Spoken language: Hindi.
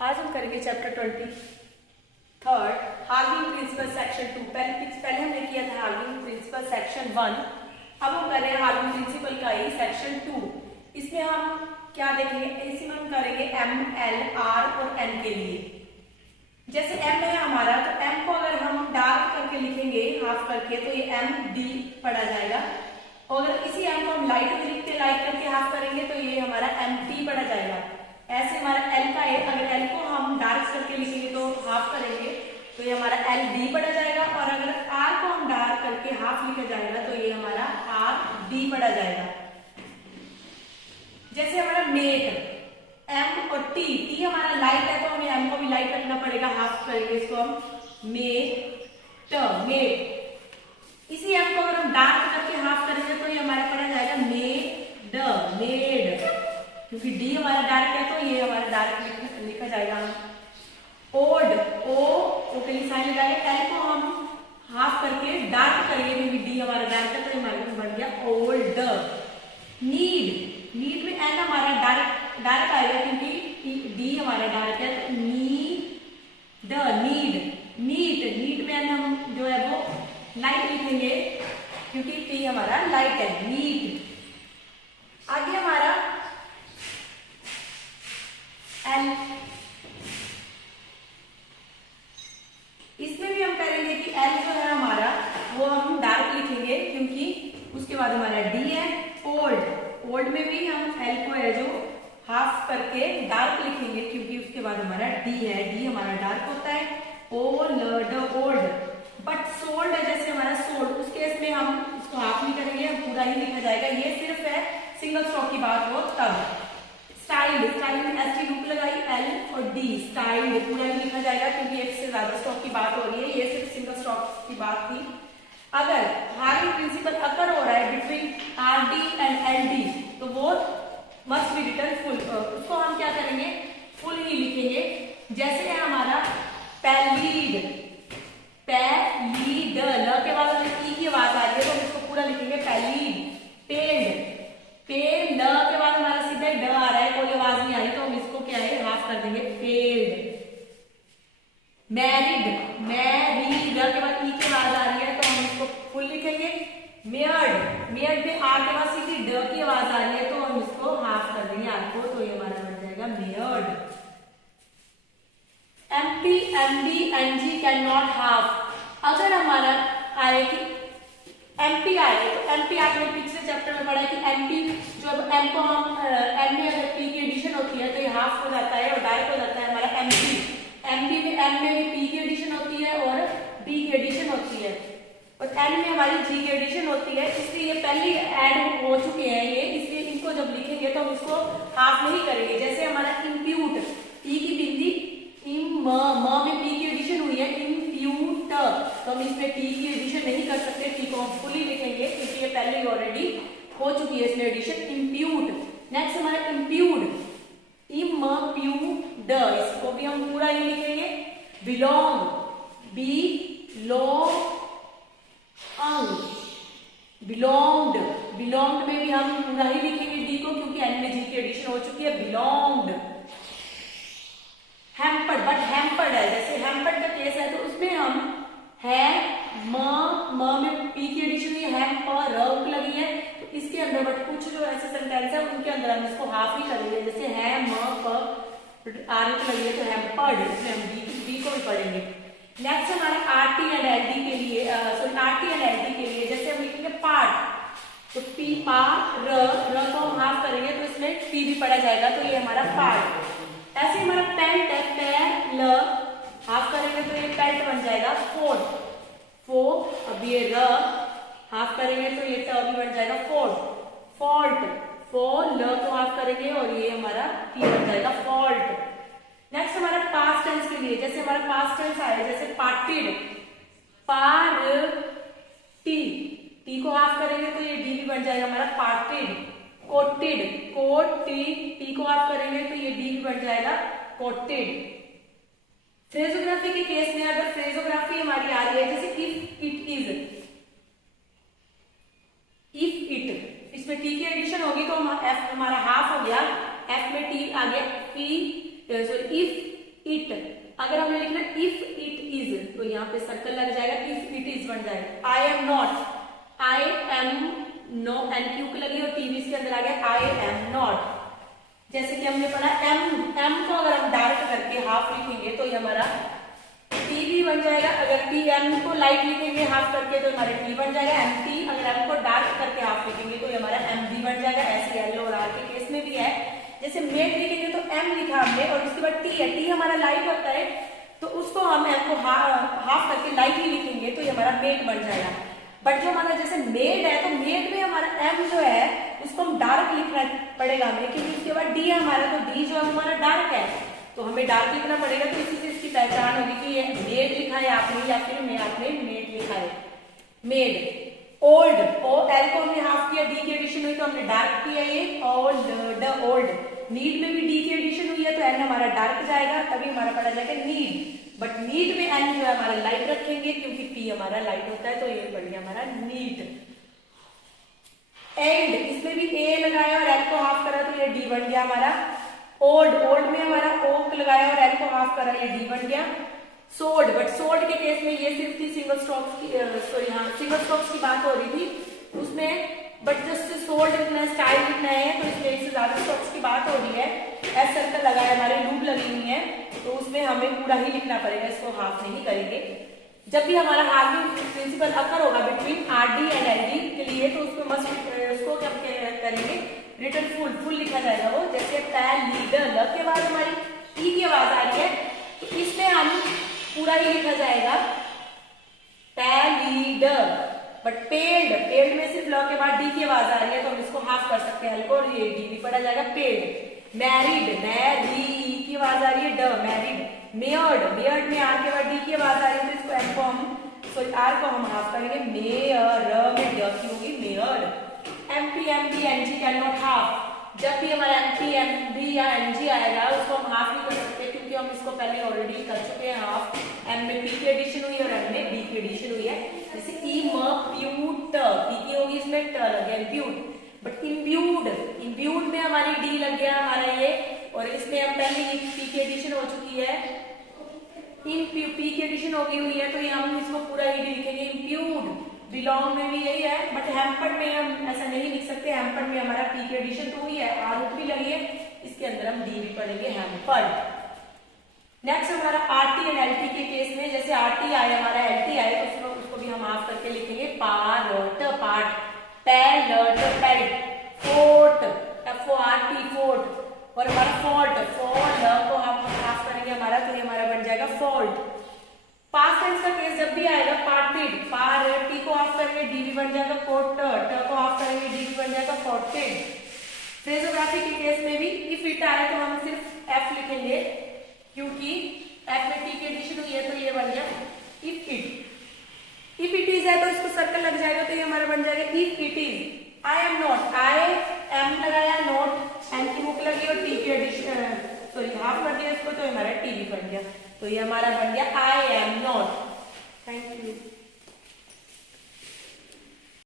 आज हम करेंगे चैप्टर 23 हार्विंग प्रिंसिपल सेक्शन 2। पहले हमने किया था हार्विंग प्रिंसिपल सेक्शन 1। अब हम कर रहे हैं हार्विंग प्रिंसिपल का ही सेक्शन 2। इसमें हम क्या देखेंगे, इसमें हम करेंगे एम, एल, आर और एन के लिए। जैसे एम है हमारा, तो एम को अगर हम डार्क करके लिखेंगे हाफ करके तो ये एम डी पढ़ा जाएगा। और अगर इसी एम को हम लाइट में लिखते लाइट करके हाफ करेंगे तो ये हमारा एम टी पढ़ा जाएगा। ऐसे हमारा एल का है, अगर एल को हम डार्क करके लिखेंगे तो हाफ करेंगे तो ये हमारा एल डी पढ़ा जाएगा। और अगर आर को हम डार्क करके हाफ लिखा जाएगा तो ये हमारा आर डी पढ़ा जाएगा। जैसे हमारा मेट एम और टी, टी हमारा लाइट है तो हमें एम को भी लाइट रखना पड़ेगा, हाफ करेंगे इसको हम मेट। इसी एम को अगर हम डार्क करके हाफ करेंगे तो ये हमारा पढ़ा जाएगा मेड, क्योंकि डी हमारा डार्क है तो ये हमारा डार्क लिखा जाएगा। ओड, ओ के लिए साइन लगाए, एल को हम हाफ करके डार्क करेंगे क्योंकि डी हमारा डार्क है तो ये हमारा बन गया ओल्ड। नीड में एन हमारा डार्क आएगा क्योंकि डी हमारा डार्क है तो नीट में एन हम जो है वो लाइट लिखेंगे क्योंकि टी हमारा लाइट है, नीट। आगे हमारा एल, इसमें भी हम करेंगे कि एल जो है हमारा वो हम डार्क लिखेंगे क्योंकि उसके बाद हमारा डी है। ओल्ड में भी हम एल को है जो हाफ करके डार्क लिखेंगे क्योंकि उसके बाद हमारा डी है, डी हमारा डार्क होता है। ओल्ड, बट सोल्ड है, जैसे हमारा सोल्ड, उस केस में हम इसको हाफ नहीं करेंगे, पूरा ही लिखा जाएगा। ये सिर्फ है सिंगल स्ट्रोक की बात हो तब। स्टाइल में एस टी लूप लगाई, एल और डी, स्टाइल पूरा ही लिखा जाएगा क्योंकि एक से ज्यादा स्ट्रोक की बात हो रही है, ये सिर्फ सिंगल स्ट्रोक की बात थी। अगर हार्विंग प्रिंसिपल अकर हो रहा है between R D and L D तो वो मस्ट बी रिटन फुल, उसको हम क्या करेंगे, फुल ही लिखेंगे। जैसे है हमारा पैलीड, ल के बाद हमें ई की आवाज आ रही है तो हम इसको पूरा लिखेंगे पैलीड। पेड़, ल के बाद हमारा सीधा ड आ रहा है, कोई आवाज नहीं आ रही तो हम इसको क्या है हाफ कर देंगे, पेड़। मैरिड, ल के बाद ई की आवाज आ रही है तो हम इसको फुल लिखेंगे। मेयर्ड में आर के बाद सीधी ड की आवाज आ रही है तो हम इसको हाफ कर देंगे आर को, तो ये हमारा बन जाएगा मेयर्ड। MP, MD, NG can not हाफ। अगर हमारा आए कि एमपी आए तो एमपी आपने पिछले चैप्टर में पढ़ा है कि एमपी जब एम को हम एम में अगर पी की एडिशन होती है तो ये हाफ हो जाता है और डार्क हो जाता है हमारा एमपी। एमपी में एम में भी पी की एडिशन होती है और बी की एडिशन होती है और एन में हमारी जी की एडिशन होती है, इसलिए ये पहले ऐड हो चुके हैं ये, इसलिए इनको जब लिखेंगे तो हम इसको हाफ नहीं करेंगे। जैसे हमारा इम्प्यूट, ई की बिंदी म में पी की एडिशन हुई है, इम्प्यूट, तो हम इसमें टी की एडिशन नहीं कर सकते, टी को हम फुली लिखेंगे क्योंकि ये पहले ही ऑलरेडी हो चुकी है इसमें एडिशन, इम्प्यूट। नेक्स्ट हमारा इम्प्यूड, इम्प्यूड, इसको भी हम पूरा ही लिखेंगे। बिलोंग, बिलोंग्ड में भी हम पूरा ही लिखेंगे डी को क्योंकि एन में जी की एडिशन हो चुकी है, बिलोंग्ड। हैम्पर्ड, बट हैम्पर्ड है, जैसे हैम्पर्ड का केस है तो उसमें हम है म में पी की एडिशन हुई है, पर लगी है तो इसके अंदर, बट कुछ जो ऐसे सेंटेंस है उनके अंदर हम इसको हाफ ही करेंगे। जैसे है म प आर लगी है तो हैम्पर्ड, इसमें हम डी को भी पढ़ेंगे। नेक्स्ट हमारे आरटी एंड एलडी के लिए, आरटी एंड एलडी के लिए जैसे हम लिखेंगे पार्ट, तो पी र को हम हाफ करेंगे तो इसमें पी भी पढ़ा जाएगा तो ये हमारा पार्ट। ऐसे हमारा पेल्ट है, पैर ल हाफ करेंगे तो ये पेल्ट बन जाएगा। अब ये र हाफ करेंगे तो ये ट भी बन जाएगा फॉल्ट, ल को हाफ करेंगे और ये हमारा टी बन जाएगा फॉल्ट। नेक्स्ट हमारा पास्ट टेंस के लिए, जैसे हमारा पास्ट टेंस आया जैसे पार्टिड, टी को हाफ करेंगे तो ये डी भी बन जाएगा हमारा पार्टिड। कोटेड, टी को हाफ करेंगे तो ये डी भी बन जाएगा कोटेड। फ्रेजोग्राफी के केस में अगर फ्रेजोग्राफी हमारी आ रही है जैसे इफ इट, इसमें टी की एडिशन होगी तो एफ हमारा हाफ हो गया, एफ में टी आ गया, इफ इट, अगर हमने लिखना इफ इट इज तो यहाँ पे सर्कल लग जाएगा, इफ इट इज बन जाएगा। I am not, I am no, N Q की लगी और टीवी इसके अंदर आ गया आई एम नॉट। जैसे कि हमने पढ़ा एम को अगर हम डार्क करके हाफ लिखेंगे तो ये हमारा टीवी बन जाएगा। अगर टी एम को लाइट लिखेंगे हाफ करके तो हमारा टी बन जाएगा एम टी। अगर एम को डार्क करके हाफ लिखेंगे तो ये हमारा एम डी बन जाएगा। ऐसे एल और आर के केस में भी है। जैसे मेड लिखेंगे तो एम लिखा हमने और उसके बाद टी है, टी हमारा लाइट होता है तो उसको हम एम को हाफ करके लाइट ही लिखेंगे तो ये हमारा मेड बन जाएगा। बट जो हमारा जैसे मेड है तो मेड में हमारा एम जो है उसको हम डार्क लिखना पड़ेगा हमें, क्योंकि उसके बाद डी है हमारा, तो डी जो हमारा डार्क है तो हमें डार्क लिखना पड़ेगा। तो इसी से इसकी पहचान होगी कि ये मेड लिखा है आपने या फिर आपने मेड लिखा है। मेड। ओल्ड, ओ एल को हमने हाफ किया, डी की एडिशन हुई तो हमने डार्क किया ये ओल्ड ओल्ड। नीड में भी डी की एडिशन हुई है तो एन हमारा डार्क जाएगा, तभी हमारा पड़ा जाएगा नीड। बट नीड में एन जो है हमारा लाइट रखेंगे क्योंकि पी हमारा लाइट होता है तो ये बढ़ गया हमारा नीड। एंड, इसमें भी ए लगाया और एल को हाफ करा तो ये डी बन गया हमारा। ओल्ड, ओल्ड में हमारा ओक लगाया और एल को हाफ करा ये डी बन गया। सोल्ड, बट सोल्ड के केस में ये सिर्फ थी सिंगल स्टॉप्स की, सॉरी हाँ सिंगल स्टॉप्स की बात हो रही थी उसमें। बट जस्ट सोल्ड लिखना है, स्टाइल लिखना है तो इसमें एक से ज्यादा स्टॉप्स की बात हो रही है। एस सर्कल लगा है, हमारे लूप लगी हुई है तो उसमें हमें पूरा ही लिखना पड़ेगा, इसको हाफ नहीं करेंगे। जब भी हमारा हार्मोनिक प्रिंसिपल अकर होगा between R D and L D के लिए तो उसको क्या करेंगे, रिटर्न फुल लिखा जाएगा वो। जैसे लीडर, ल के बाद हमारी ई की आवाज आ रही है तो इसमें हम पूरा ही लिखा जाएगा लीडर। बट पेड में सिर्फ ल के बाद डी की आवाज आ रही है तो हम इसको हाफ कर सकते हैं, हल्को, और ये डी भी पड़ा जाएगा पेड। मैरिड, मैरी की आवाज आ रही है ड, मैरिड। मेयर्ड में आर के बाद डी की आवाज आ रही है तो इसको एम को हम आर को हम हाफ करेंगे। मेयर में ड की होगी मेयर्ड। MP MB NG can not हाफ, जब भी हमारा एमपी एमबी या एनजी आएगा उसको हम हाफ नहीं कर सकते क्योंकि हम इसको पहले ऑलरेडी कर चुके हैं हाफ। एम में पी की एडिशन हुई है और एम में बी की एडिशन हुई है। जैसे इम्प्यूट, पी की होगी इसमें ट लग गया इम्प्यूट। बट इम्ब्यूड में हमारी डी लग गया हमारा ये, और इसमें हम पहले पी की एडिशन हो चुकी है, पी की एडिशन हो गई हुई है तो ये हम इसको पूरा ही लिखेंगे इम्प्यूड। बिलोंग में भी यही है बट हैम्पर्ड में हम ऐसा नहीं लिख सकते, हैम्पर्ड में हमारा पी की एडिशन तो हुई है, आर भी लगी है, इसके अंदर हम डी भी पढ़ेंगे हैम्पर्ड। नेक्स्ट हमारा आरटी एंड एलटी के केस में, जैसे आरटी आए हमारा एलटी आए तो उसको भी हम हाफ करके लिखेंगे part, pilot, parrot, fort, FORT fort, और हमारा फॉल्ट, फॉल को हम हाफ करेंगे हमारा तो ये हमारा बन जाएगा फॉल्ट। पास्ट टेंस का केस जब भी आएगा पार्टेड, टी को हाफ करेंगे डी भी बन जाएगा कोट, ट को हाफ करेंगे डी भी बन जाएगा फोर्टेड। फ्रेजोग्राफी के केस में भी इफ इट आ रहा है तो हम सिर्फ एफ लिखेंगे क्योंकि एफ में टी की एडिशन हुई है तो ये बन गया इफ इट इज है तो इसको सर्कल लग जाएगा तो ये हमारा बन जाएगा if it is. I am not, I M लगाया, नॉट एम की बुक लगी और टी की एडिशन सॉरी हाफ कर दिया इसको तो हमारा टी भी बन गया तो ये हमारा बन गया आई एम नॉट। Thank you.